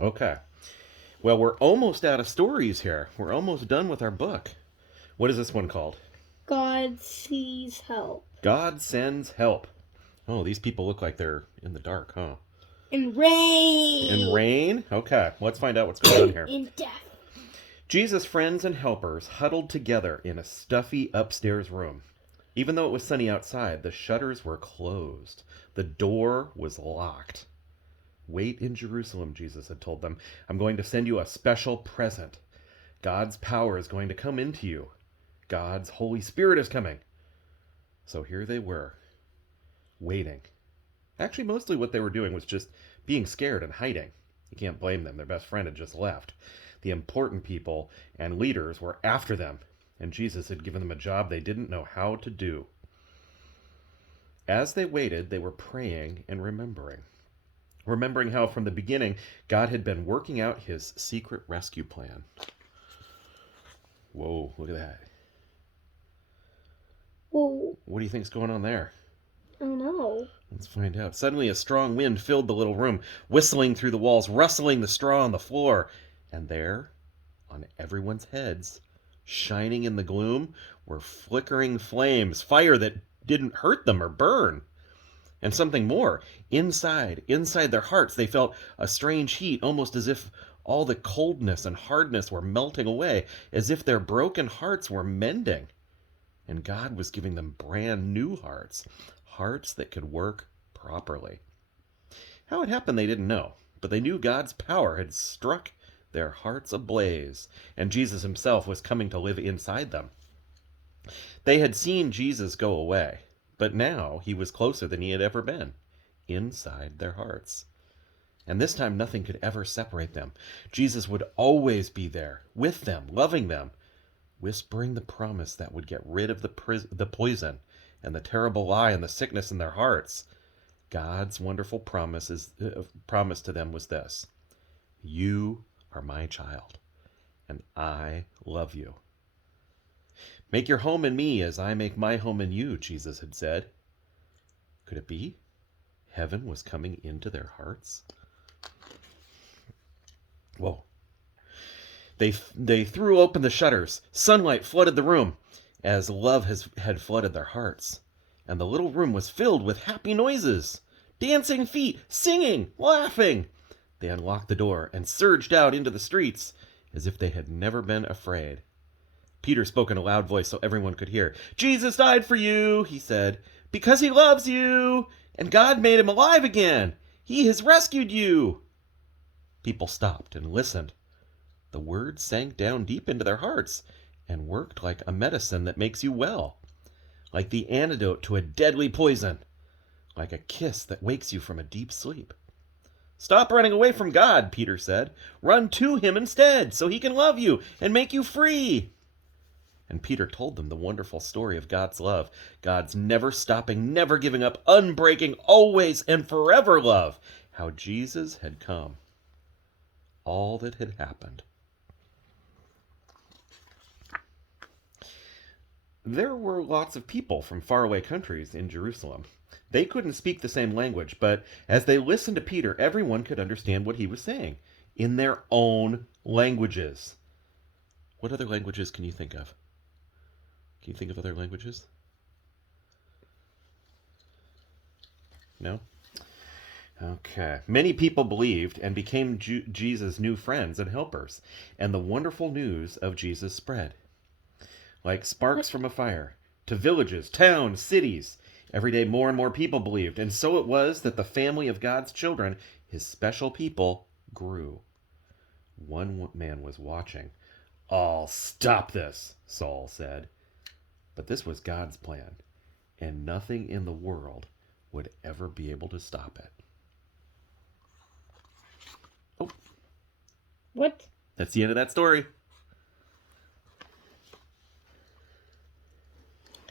Okay. Well, we're almost out of stories here. We're almost done with our book. What is this one called? God sees help. God Sends Help. Oh, these people look like they're in the dark, huh? And In rain. rain? Okay, let's find out what's going on here. In death. Jesus' friends and helpers huddled together in a stuffy upstairs room. Even though it was sunny outside, the shutters were closed. The door was locked. Wait in Jerusalem, Jesus had told them. I'm going to send you a special present. God's power is going to come into you. God's Holy Spirit is coming. So here they were, waiting. Actually, mostly what they were doing was just being scared and hiding. You can't blame them. Their best friend had just left. The important people and leaders were after them, and Jesus had given them a job they didn't know how to do. As they waited, they were praying and remembering how from the beginning God had been working out his secret rescue plan. Whoa, look at that. Whoa. What do you think's going on there? Oh no. Let's find out. Suddenly, a strong wind filled the little room, whistling through the walls, rustling the straw on the floor. And there, on everyone's heads, shining in the gloom, were flickering flames, fire that didn't hurt them or burn. And something more. Inside their hearts, they felt a strange heat, almost as if all the coldness and hardness were melting away, as if their broken hearts were mending. And God was giving them brand new hearts, hearts that could work properly. How it happened, they didn't know, but they knew God's power had struck their hearts ablaze, and Jesus himself was coming to live inside them. They had seen Jesus go away, but now he was closer than he had ever been, inside their hearts. And this time nothing could ever separate them. Jesus would always be there, with them, loving them, whispering the promise that would get rid of the poison and the terrible lie and the sickness in their hearts. God's wonderful promise to them was this: you are my child, and I love you. Make your home in me as I make my home in you, Jesus had said. Could it be? Heaven was coming into their hearts? Whoa. They threw open the shutters. Sunlight flooded the room, as love had flooded their hearts. And the little room was filled with happy noises. Dancing feet, singing, laughing. They unlocked the door and surged out into the streets as if they had never been afraid. Peter spoke in a loud voice so everyone could hear. Jesus died for you, he said, because he loves you, and God made him alive again. He has rescued you. People stopped and listened. The words sank down deep into their hearts and worked like a medicine that makes you well, like the antidote to a deadly poison, like a kiss that wakes you from a deep sleep. Stop running away from God, Peter said. Run to him instead, so he can love you and make you free. And Peter told them the wonderful story of God's love, God's never stopping, never giving up, unbreaking, always and forever love, how Jesus had come, all that had happened. There were lots of people from faraway countries in Jerusalem. They couldn't speak the same language, but as they listened to Peter, everyone could understand what he was saying in their own languages. What other languages can you think of? Can you think of other languages? No? Okay. Many people believed and became Jesus' new friends and helpers, and the wonderful news of Jesus spread like sparks from a fire, to villages, towns, cities. Every day more and more people believed, and so it was that the family of God's children, his special people, grew. One man was watching. I'll stop this, Saul said. But this was God's plan, and nothing in the world would ever be able to stop it. Oh, What? that's the end of that story.